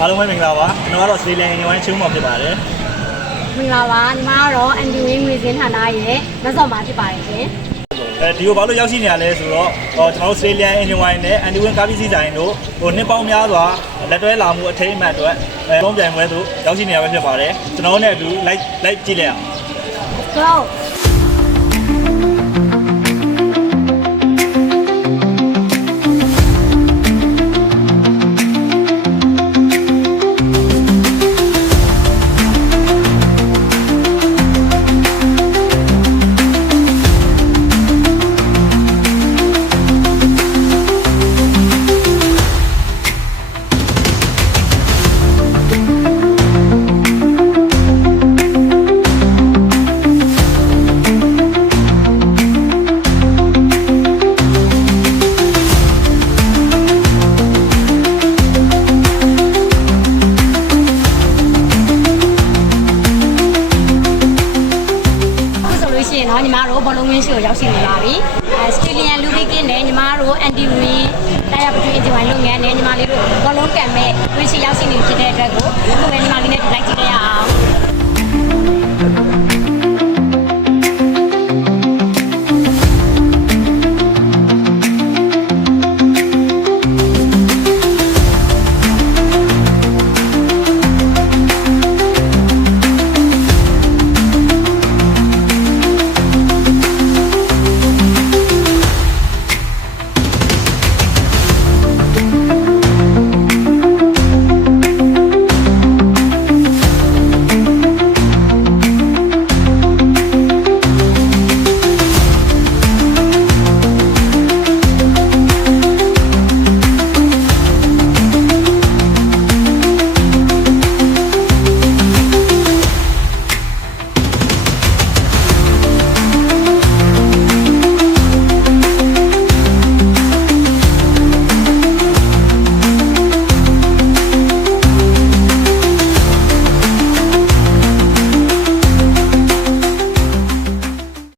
အားလုံးပဲမင်္ဂလာပါကျွန်တော်ကတော့ Australian ညီမချင်းချုံးမော်ဖြစ်ပါတယ်မင်္ဂလာပါညီမကတော့ ND Wing ငွေစင်းဌာနရဲ့လက်ဆောင်ပါဖြစ်ပါတယ်ရှင်ဒီကိုဘာလို့ရောက်ရှိနေရလဲဆိုတော့ကျွန်တော်တို့ Australian Wine နဲ့ ND Wing ကားပစ္စည်းဆိုင်တို့နှစ်ပေါင်းများစွာလက်တွဲလာမှုအထိမ်းအမှတ်အတွက်သုံးပြိုင်ပွဲသို့ရောက်ရှိနေရပဲဖြစ်ပါတယ်ကျွန်တော်တို့နဲ့အတူ like ကြည့်လိုက်အောင် Goနော်ညီမတို့ဘောလုံးဝင်းရှိကိုရောက်ရှိနေပါပြီ။ Australian လူကြီးကင်းနဲ့ညီမတို့ ND Wing တရားပထဝီဒီဝိုင်းလုပ်ငန်းနဲ့ညီမလေးတို့ဘောလုံးကန်မဲ့ဝင်းရှိရောက်ရှိနေဖြစ်တဲ့အတွက်ကိုအခုပဲညီမလေးနဲ့လိုက်ကြည့်ရအောင်။